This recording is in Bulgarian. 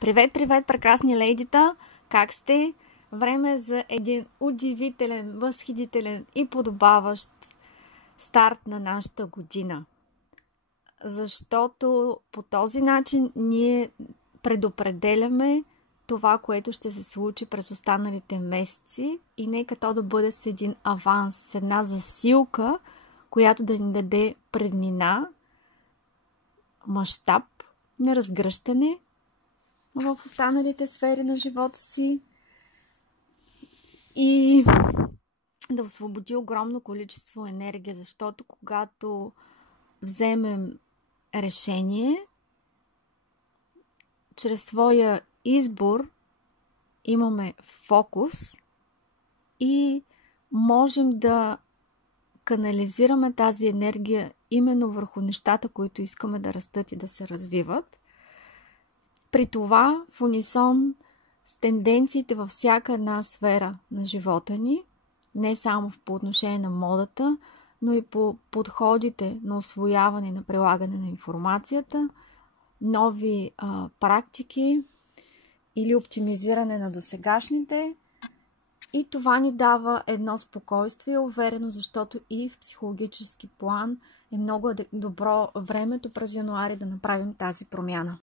Привет, привет, прекрасни лейдита! Как сте? Време е за един удивителен, възхитителен и подобаващ старт на нашата година. Защото по този начин ние предопределяме това, което ще се случи през останалите месеци и нека то да бъде с един аванс, с една засилка, която да ни даде преднина, мащаб, неразгръщане в останалите сфери на живота си и да освободи огромно количество енергия, защото когато вземем решение, чрез своя избор имаме фокус и можем да канализираме тази енергия именно върху нещата, които искаме да растат и да се развиват. При това в унисон с тенденциите във всяка една сфера на живота ни, не само по отношение на модата, но и по подходите на усвояване и на прилагане на информацията, нови практики или оптимизиране на досегашните. И това ни дава едно спокойствие, уверено, защото и в психологически план е много добро времето през януари да направим тази промяна.